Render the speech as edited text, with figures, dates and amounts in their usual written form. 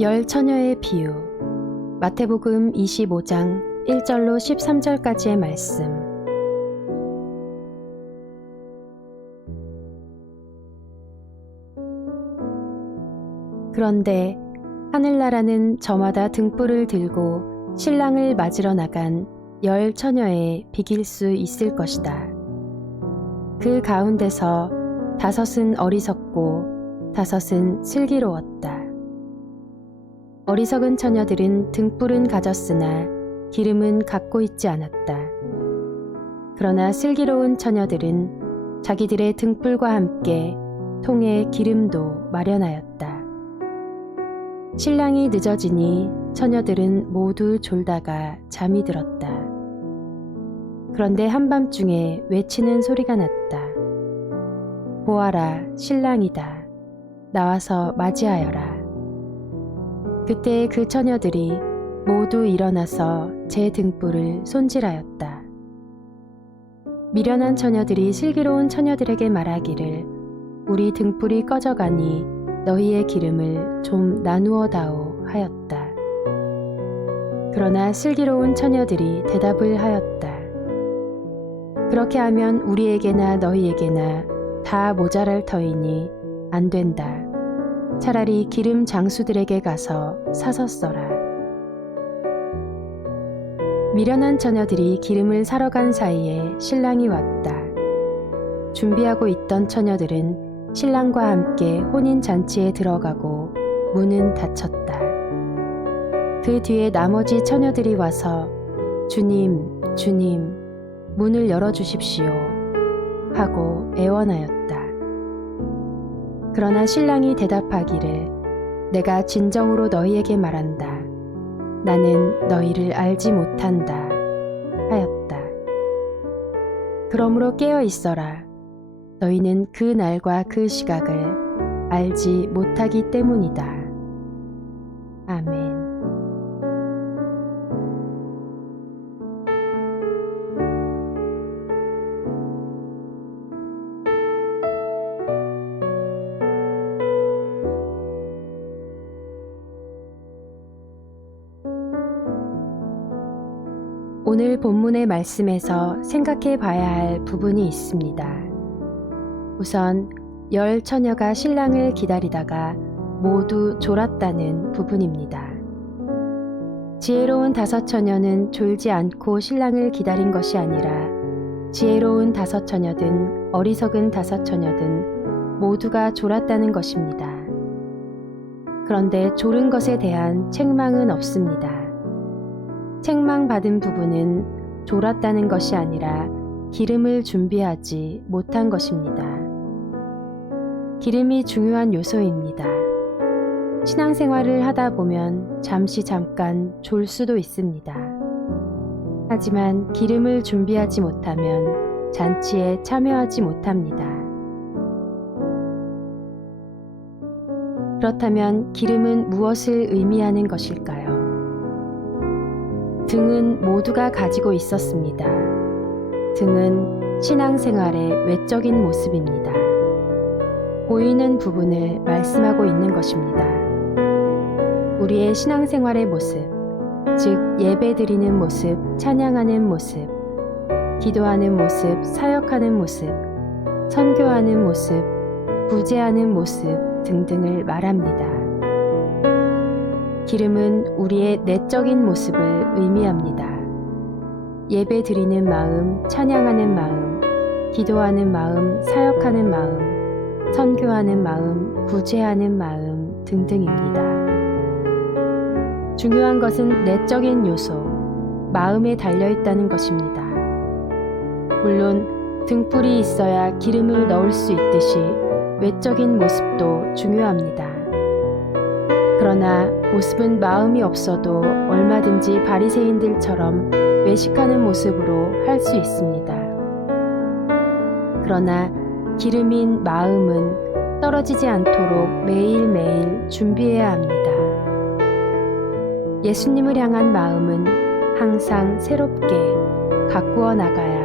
열 처녀의 비유. 마태복음 25장 1절로 13절까지의 말씀. 그런데 하늘나라는 저마다 등불을 들고 신랑을 맞으러 나간 열 처녀에 비길 수 있을 것이다. 그 가운데서 5은 어리석고 5은 슬기로웠다. 어리석은 처녀들은 등불은 가졌으나 기름은 갖고 있지 않았다. 그러나 슬기로운 처녀들은 자기들의 등불과 함께 통에 기름도 마련하였다. 신랑이 늦어지니 처녀들은 모두 졸다가 잠이 들었다. 그런데 한밤중에 외치는 소리가 났다. 보아라, 신랑이다. 나와서 맞이하여라. 그때 그 처녀들이 모두 일어나서 제 등불을 손질하였다. 미련한 처녀들이 슬기로운 처녀들에게 말하기를 우리 등불이 꺼져가니 너희의 기름을 좀 나누어 다오 하였다. 그러나 슬기로운 처녀들이 대답을 하였다. 그렇게 하면 우리에게나 너희에게나 다 모자랄 터이니 안 된다. 차라리 기름 장수들에게 가서 사서 써라. 미련한 처녀들이 기름을 사러 간 사이에 신랑이 왔다. 준비하고 있던 처녀들은 신랑과 함께 혼인잔치에 들어가고 문은 닫혔다. 그 뒤에 나머지 처녀들이 와서 주님, 주님, 문을 열어주십시오 하고 애원하였다. 그러나 신랑이 대답하기를 내가 진정으로 너희에게 말한다. 나는 너희를 알지 못한다 하였다. 그러므로 깨어 있어라. 너희는 그 날과 그 시각을 알지 못하기 때문이다. 아멘. 오늘 본문의 말씀에서 생각해 봐야 할 부분이 있습니다. 우선 열 처녀가 신랑을 기다리다가 모두 졸았다는 부분입니다. 지혜로운 5 처녀는 졸지 않고 신랑을 기다린 것이 아니라 지혜로운 5 처녀든 어리석은 5 처녀든 모두가 졸았다는 것입니다. 그런데 졸은 것에 대한 책망은 없습니다. 책망받은 부분은 졸았다는 것이 아니라 기름을 준비하지 못한 것입니다. 기름이 중요한 요소입니다. 신앙생활을 하다 보면 잠깐 졸 수도 있습니다. 하지만 기름을 준비하지 못하면 잔치에 참여하지 못합니다. 그렇다면 기름은 무엇을 의미하는 것일까요? 등은 모두가 가지고 있었습니다. 등은 신앙생활의 외적인 모습입니다. 보이는 부분을 말씀하고 있는 것입니다. 우리의 신앙생활의 모습, 즉 예배드리는 모습, 찬양하는 모습, 기도하는 모습, 사역하는 모습, 선교하는 모습, 구제하는 모습 등등을 말합니다. 기름은 우리의 내적인 모습을 의미합니다. 예배드리는 마음, 찬양하는 마음, 기도하는 마음, 사역하는 마음, 선교하는 마음, 구제하는 마음 등등입니다. 중요한 것은 내적인 요소, 마음에 달려있다는 것입니다. 물론 등불이 있어야 기름을 넣을 수 있듯이 외적인 모습도 중요합니다. 그러나 모습은 마음이 없어도 얼마든지 바리새인들처럼 외식하는 모습으로 할 수 있습니다. 그러나 기름인 마음은 떨어지지 않도록 매일매일 준비해야 합니다. 예수님을 향한 마음은 항상 새롭게 가꾸어 나가야